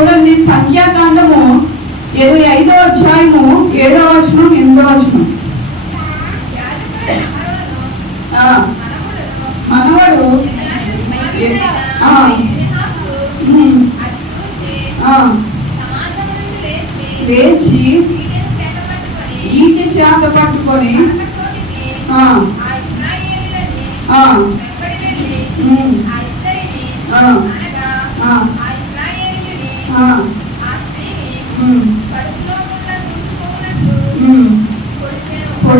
చూడండి సంఖ్యాకాండము ఇరవై ఐదో అధ్యాయము ఏడో వచనం ఎనిమిదో వచనం. ఆ, లేచి ఈటి చేత పట్టుకొని ఆ, ఆ,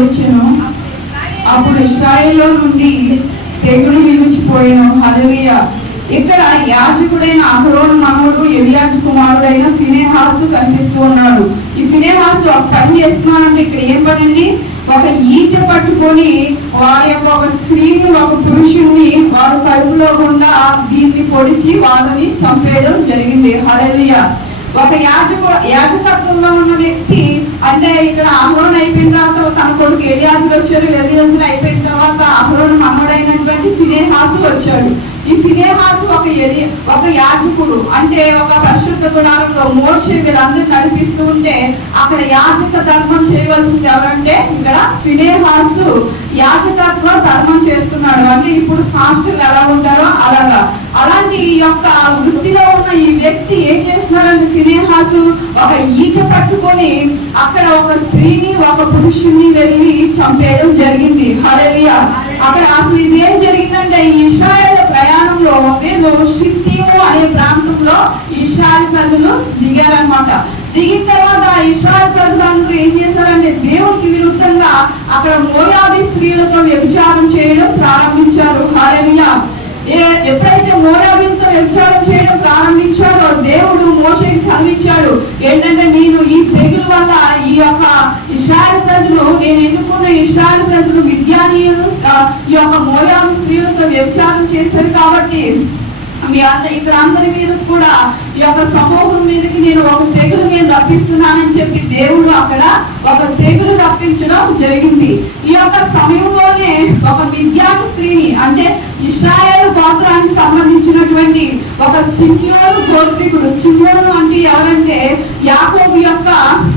పొడిచెను అప్పుడు ఇస్రాయేల్లో నుండి తెగులు మిగిలిచిపోయాను హలలియ ఇక్కడ యాజకుడైన అహరోన్ మనవుడు ఎలియాజ్ కుమారుడైన ఫినేహాసు కనిపిస్తూ ఉన్నాడు. ఈ ఫినేహాసు ఒక పని చేస్తున్నాడంటే ఇక్కడ ఏం పని అండి? ఒక ఈట పట్టుకొని వారి యొక్క ఒక స్త్రీని ఒక పురుషుణ్ణి వారి కడుపులో గుండా దీన్ని పొడిచి వాళ్ళని చంపేయడం జరిగింది. హల్లెలూయా. ఒక యాజకు యాజకత్వంలో ఉన్న వ్యక్తి అంటే ఇక్కడ అహరోన్ అయిపోయిన తర్వాత తన కొడుకు ఎలియాజులు వచ్చారు ఎలియాజులు అయిపోయిన తర్వాత అహరోన్ మనవడైనటువంటి ఫినేహాసు వచ్చాడు. ఈ ఫినేహాసు ఒక ఎలి ఒక యాజకుడు అంటే ఒక పరిశుద్ధ గుణాలలో మోసే వీళ్ళందరూ నడిపిస్తూ ఉంటే అక్కడ యాజక ధర్మం చేయవలసింది ఎవరంటే ఇక్కడ ఫినేహాసు. యాజకత్వ ధర్మం చేస్తున్నాడు. అంటే ఇప్పుడు హాస్టల్ ఎలా ఉంటారో అలాగా. ఈ యొక్క వృత్తిలో ఉన్న ఈ వ్యక్తి ఏం చేస్తున్నాడని ఫినేహాసు ఒక ఈట పట్టుకొని అక్కడ ఒక స్త్రీని ఒక పురుషుణ్ణి వెళ్ళి చంపేయడం జరిగింది. హరలియ అక్కడ అసలు ఇది ఏం జరిగిందంటే ఈ ఇస్రాయల్ ప్రయాణంలో వీళ్ళు షిత్తీము అనే ప్రాంతంలో ఇస్రాయల్ ప్రజలు దిగారనమాట దిగిన తర్వాత ఇస్రాయల్ ప్రజలందరూ ఏం చేశారంటే దేవునికి విరుద్ధంగా అక్కడ మోయాబి స్త్రీలతో వ్యభిచారం చేయడం ప్రారంభించారు. హాలనియా ఎప్పుడైతే మోయాబిలతో వ్యభిచారం చేయడం ప్రారంభించాడో దేవుడు మోషేకి సెలవిచ్చాడు ఏంటంటే నేను ఈ తెగుల వల్ల ఈ యొక్క ఇస్రాయల్ ప్రజలు నేను ఎన్నుకున్న ఇస్రాయల్ ప్రజలు విద్యానీయులు ఈ యొక్క మోయాబు స్త్రీలతో వ్యభిచారం చేశారు కాబట్టి మీ అంత ఇక్కడ అందరి మీద కూడా ఈ యొక్క సమూహం మీదకి నేను ఒక తెగులు నేను రప్పిస్తున్నానని చెప్పి దేవుడు అక్కడ ఒక తెగులు రప్పించడం జరిగింది. ఈ యొక్క సమయంలో ఒక విద్యాను స్త్రీని అంటే ఇస్రాయేల్ గోత్రానికి సంబంధించినటువంటి ఒక సిమియోను గోత్రికుడు. సిమియోను అంటే ఎవరంటే యాకోబు యొక్క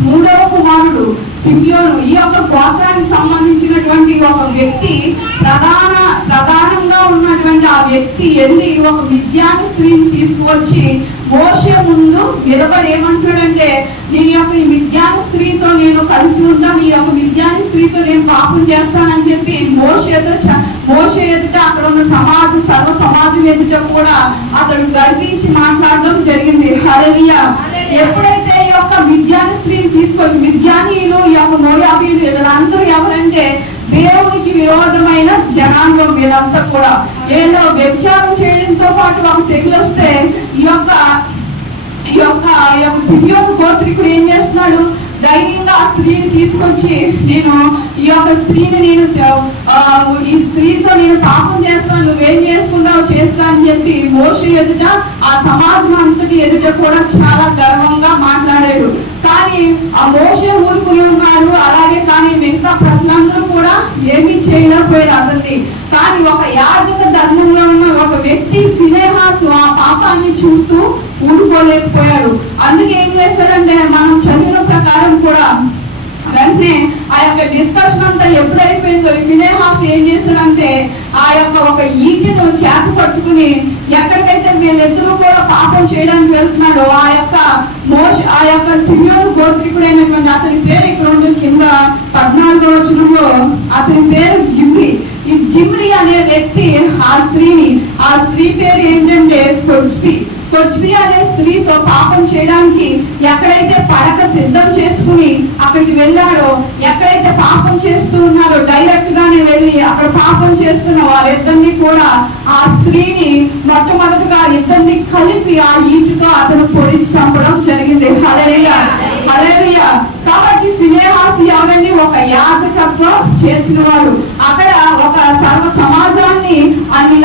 మూడవ కుమారుడు. సిమియోను ఈ యొక్క గోత్రానికి సంబంధించినటువంటి ఒక వ్యక్తి ప్రధాన ప్రధానంగా ఉన్నటువంటి ఆ వ్యక్తి వెళ్ళి ఒక విద్యాను స్త్రీని తీసుకువచ్చి మోషే ముందు నిలబడి ఏమంటున్నాడంటే నేను యొక్క ఈ విద్యాను స్త్రీతో నేను కలిసి ఉంటాను ఈ యొక్క విద్యాని స్త్రీతో నేను పాపం చేస్తానని చెప్పి మోషేతో చ- మోషే ఎదుట అక్కడ ఉన్న సమాజం సర్వ సమాజం ఎదుట కూడా అతడు గర్వించి మాట్లాడడం జరిగింది. హల్లెలూయా. ఎప్పుడైతే ఈ యొక్క విద్యాని స్త్రీని తీసుకొచ్చి విద్యానీయులు ఈ యొక్క మోయాబీలు వీళ్ళందరూ ఎవరంటే దేవునికి విరోధమైన జనాంగం వీళ్ళంతా కూడా. వీళ్ళు వ్యభిచారం చేయడంతో పాటు ఒక తెగులు ఈ యొక్క ఈ యొక్క ఈ యొక్క గోత్రికుడు ఏం చేస్తున్నాడు? స్త్రీని తీసుకొచ్చి నేను ఈ యొక్క స్త్రీని నేను ఈ స్త్రీతో నేను పాపం చేస్తాను నువ్వేం చేసుకుంటావు చేస్తాను అని చెప్పి మోషే ఎదుట ఆ సమాజం అంతటి ఎదుట కూడా చాలా గర్వంగా మాట్లాడాడు. కానీ ఆ మోషే ఊరుకుని ఉన్నాడు. అలాగే కానీ మిగతా ప్రజలందరూ కూడా ఏమీ చేయలేకపోయారు అతన్ని. కానీ ఒక యాజక ధర్మంలో ఉన్న ఒక వ్యక్తి ఫినేహాసు ఆ పాపాన్ని చూస్తూ ఊరుకోలేకపోయాడు. అందుకే ఏం చేశాడంటే మనం చదివిన ప్రకారం కూడా వెంటనే ఆ యొక్క డిస్కషన్ అంతా ఎప్పుడైపోయిందో ఈ ఫినేహాస్ ఏం చేశాడంటే ఆ యొక్క ఒక ఈటను చేప పట్టుకుని ఎక్కడికైతే వీళ్ళిద్దరూ కూడా పాపం చేయడానికి వెళ్తున్నాడో ఆ యొక్క మోష ఆ యొక్క సిమియోను గోత్రికుడైనటువంటి అతని పేరు ఇక్కడ ఉంటుంది కింద పద్నాలుగో వచనంలో. అతని పేరు జిమ్రి. ఈ జిమ్రి అనే వ్యక్తి ఆ స్త్రీని ఆ స్త్రీ పేరు ఏంటంటే కొజ్బి కొచ్మి అనే స్త్రీతో పాపం చేయడానికి ఎక్కడైతే పడక సిద్ధం చేసుకుని అక్కడికి వెళ్ళాడో ఎక్కడైతే పాపం చేస్తూ ఉన్నారో డైరెక్ట్ గానే వెళ్ళి అక్కడ పాపం చేస్తున్న వారిద్దరిని కూడా ఆ స్త్రీని మొట్టమొదటిగా ఇద్దరిని కలిపి ఆ ఈటుతో అతను పొడిచి చంపడం జరిగింది. హలేరియా హలేరియా కాబట్టి ఫిలేహాసి ఎవరండి ఒక యాజకత్వం చేసిన వాడు. అక్కడ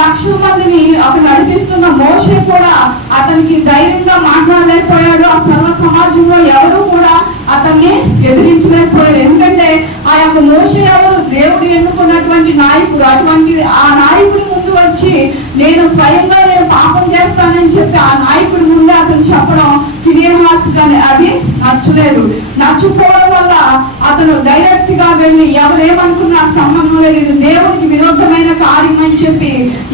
లక్షల మందిని అక్కడ నడిపిస్తున్న మోషే కూడా అతనికి ధైర్యంగా మాట్లాడలేకపోయాడు. ఆ సర్వ సమాజంలో ఎవరు కూడా అతన్ని ఎదిరించలేకపోయారు. ఎందుకంటే ఆ యొక్క మోషే ఎవరు? దేవుడు ఎన్నుకున్నటువంటి నాయకుడు. అటువంటి ఆ నాయకుడి ముందు వచ్చి నేను స్వయంగా నేను పాపం చేస్తానని చెప్పి ఆ నాయకుడి ముందే అతను చెప్పడం ఫినిహాస్ కానీ అది నచ్చలేదు. నచ్చకపోవడం వల్ల అతను డైరెక్ట్గా వెళ్ళి ఎవరేమనుకున్నా నాకు సంబంధం లేదు. ఇది దేవునికి విరుద్ధమైన కార్యం అని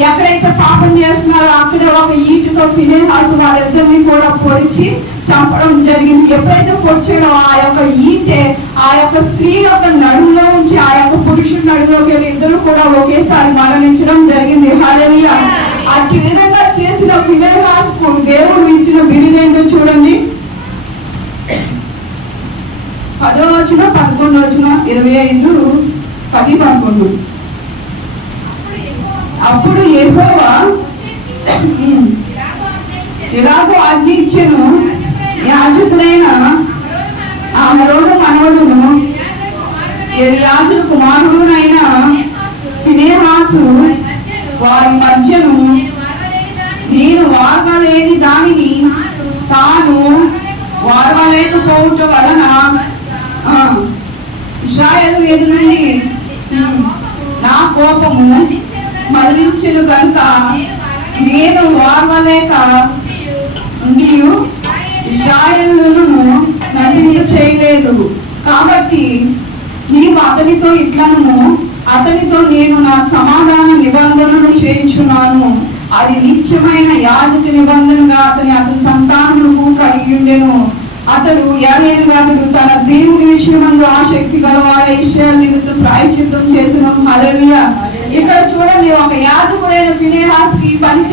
ఎక్కడైతే పాపం చేస్తున్నారో అక్కడ ఒక ఈటుతో ఫినేహాస్ వాళ్ళిద్దరిని కూడా పొడిచి చంపడం జరిగింది. ఎప్పుడైతే పొడిచాడో ఆ యొక్క ఈటే ఆ యొక్క స్త్రీ యొక్క నడుములో ఉంచి ఆ యొక్క పురుషుడి నడుములోకి వెళ్ళి ఇద్దరు కూడా ఒకేసారి మరణించడం జరిగింది. హల్లెలూయా. అట్టి విధంగా చేసిన ఫినేహాస్కు దేవుడు ఇచ్చిన బిరుదేంటో చూడండి. పదో వచ్చిన పదకొండు వచ్చిన ఇరవై ఐదు పది పదకొండు. అప్పుడు యెహోవా ఇలాగో ఆజ్ఞ ఇచ్చాను. యాజకుడైన ఆ మరోడు మనవడును యాజుడు కుమారుడునైన సినేహాసు వారి మధ్యను నేను వారవలేని దానిని తాను వార్వలేకపోవుట వలన ఆ, ఇశ్రాయేలు నుండి నా కోపము మరలించెను కనుక నేను వార్వలేక ఉండి ఇశ్రాయేలును నశింప చేయలేదు. కాబట్టి నీవు అతనితో ఇట్లను అతనితో నేను నా సమాధాన నిబంధనను చేయించున్నాను. అది నిత్యమైన యాజక నిబంధనగా అతని అతని సంతానములకు కలిగి ఉండెను. అతడు ఏలేనుగా తన దేవుని విషయమందు ఆసక్తి గలవాడ ఇష్టాల నిమిత్తం ప్రాయచిత్తం చేసిన. హల్లెలూయా. ఇక్కడ చూడండి ఒక యాజకుడైన ఫినేహాస్కి పని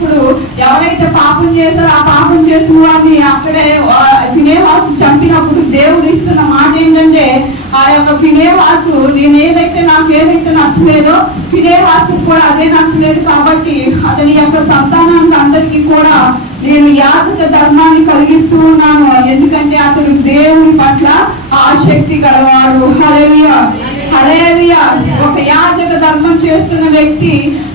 ఇప్పుడు ఎవరైతే పాపం చేస్తారో ఆ పాపం చేసిన వాడిని అక్కడే ఆ, చంపినప్పుడు దేవుడు ఇస్తున్న మాట ఏంటంటే ఆ యొక్క ఫినేవాసు నేను ఏదైతే నాకు ఏదైతే నచ్చలేదో ఫినేవాసు కూడా అదే నచ్చలేదు కాబట్టి అతని యొక్క సంతానానికి అందరికీ కూడా నేను యాతక ధర్మాన్ని కలిగిస్తూ ఉన్నాను. ఎందుకంటే అతడు దేవుని పట్ల ఆసక్తి గలవాడు. హలవియా హలేలియా. ఒక యాజక ధర్మం చేస్తున్న వ్యక్తి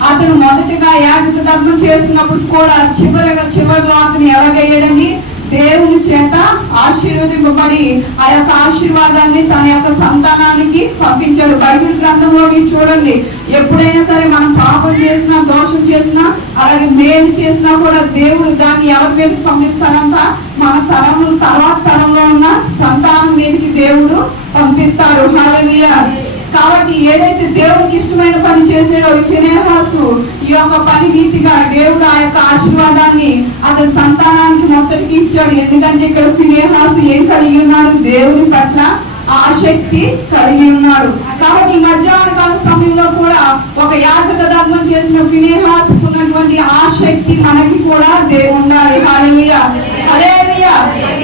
అతను మొదటగా యాజక ధర్మం చేస్తున్నప్పుడు కూడా చివరగా చివరిలో అతను ఎలాగయ్యాడని దేవుని చేత ఆశీర్వదింపబడి ఆ యొక్క ఆశీర్వాదాన్ని తన యొక్క సంతానానికి పంపించాడు. బైబిల్ గ్రంథంలో మీరు చూడండి. ఎప్పుడైనా సరే మనం పాపం చేసినా దోషం చేసినా అలాగే మేలు చేసినా కూడా దేవుడు దాన్ని ఎవరి మీదకి పంపిస్తాడంట? మన తరం తర్వాత తరంలో ఉన్న సంతానం మీదకి దేవుడు పంపిస్తాడు. హల్లెలూయా కాబట్టి ఏదైతే దేవుడికి ఇష్టమైన పని చేసాడో ఈ ఫినేహాసు ఈ యొక్క పని రీతిగా దేవుడు ఆ యొక్క ఆశీర్వాదాన్ని అతని సంతానానికి మొత్తటికి ఇచ్చాడు. ఎందుకంటే ఇక్కడ ఫినేహాసు ఏం కలిగి ఉన్నాడు? దేవుని పట్ల ఆసక్తి కలిగి ఉన్నాడు. కాబట్టి ఈ మధ్యాహ్న కాల సమయంలో కూడా ఒక యాజక ధర్మం చేసిన ఫినేహాస్ ఉన్నటువంటి ఆసక్తి మనకి కూడా దేవుండాలి ఉండాలి హాలేలుయా హల్లెలూయా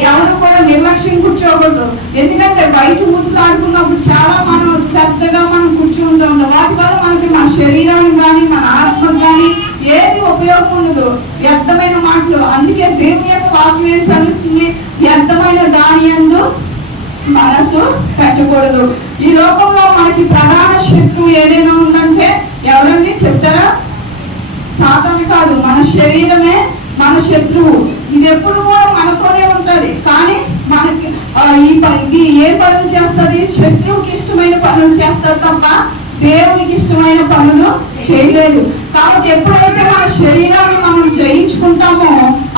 ఎవరు కూడా నిర్లక్ష్యం కూర్చోకూడదు ఎందుకంటే బయట ముసులాడుకున్నప్పుడు చాలా మనం శ్రద్ధగా మనం కూర్చుంటూ ఉంటాం వాటి వల్ల మనకి మన శరీరానికి కానీ మన ఆత్మకు కానీ ఏది ఉపయోగం ఉండదు. వ్యర్థమైన మాటలు. అందుకే దేవుని యొక్క వాక్యం ఏం సరిస్తుంది వ్యర్థమైన దాని యందు మనసు పెట్టకూడదు. ఈ లోకంలో మనకి ప్రధాన శత్రువు ఏదైనా ఉందంటే ఎవరండి? చెప్తారా? సాధన కాదు. మన శరీరమే మన శత్రువు. ఇది ఎప్పుడు కూడా మనతోనే ఉంటది. కానీ మనకి ఈ ఇది ఏ పనులు చేస్తుంది? శత్రువుకి ఇష్టమైన పనులు చేస్తారు తప్ప దేవునికి ఇష్టమైన పనులు చేయలేదు. కాబట్టి ఎప్పుడైతే మన శరీరాన్ని మనం జయించుకుంటామో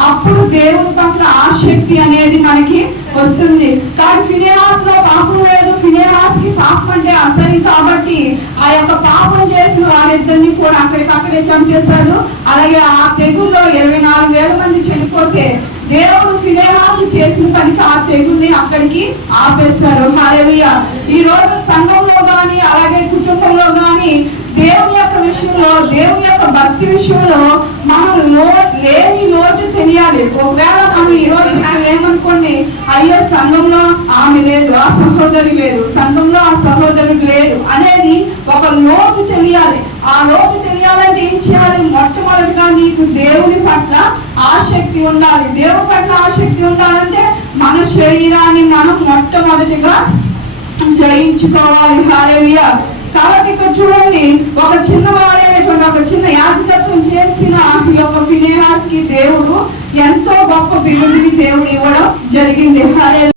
అప్పుడు దేవుని పట్ల ఆసక్తి అనేది మనకి వస్తుంది. కానీ ఫినేహాస్లో పాపం లేదు. ఫినేహాస్కి పాపం అంటే అసలు. కాబట్టి ఆ యొక్క పాపం ఇద్దరిని కూడా అక్కడికక్కడే చంపేశాడు. అలాగే ఆ తెగుల్లో ఇరవై నాలుగు వేల మంది చనిపోతే దేవుడు ఫిలేహాసు చేసిన పనికి ఆ తెగుల్ని అక్కడికి ఆపేశాడు. హాలేలుయా ఈ రోజు సంఘంలో గాని అలాగే కుటుంబంలో గాని దేవుని యొక్క విషయంలో దేవుని యొక్క భక్తి విషయంలో లేని లోటు తెలియాలి. ఒకవేళ మనం ఈ రోజు లేమనుకోండి అయ్యో సంఘంలో ఆమె లేదు ఆ సహోదరి లేదు సంఘంలో ఆ సహోదరుడు లేడు అనేది ఒక లోటు తెలియాలి. ఆ లోటు తెలియాలంటే ఏం చేయాలి? మొట్టమొదటిగా నీకు దేవుని పట్ల ఆసక్తి ఉండాలి. దేవుని పట్ల ఆసక్తి ఉండాలంటే మన శరీరాన్ని మనం మొట్టమొదటిగా జయించుకోవాలి. హాలేలుయా కాబట్టి ఇక్కడ చూడండి ఒక చిన్న వాడైనటువంటి ఒక చిన్న యాజకత్వం చేసిన ఈ యొక్క ఫినేహాస్కి దేవుడు ఎంతో గొప్ప బిరుదుని దేవుడు ఇవ్వడం జరిగింది.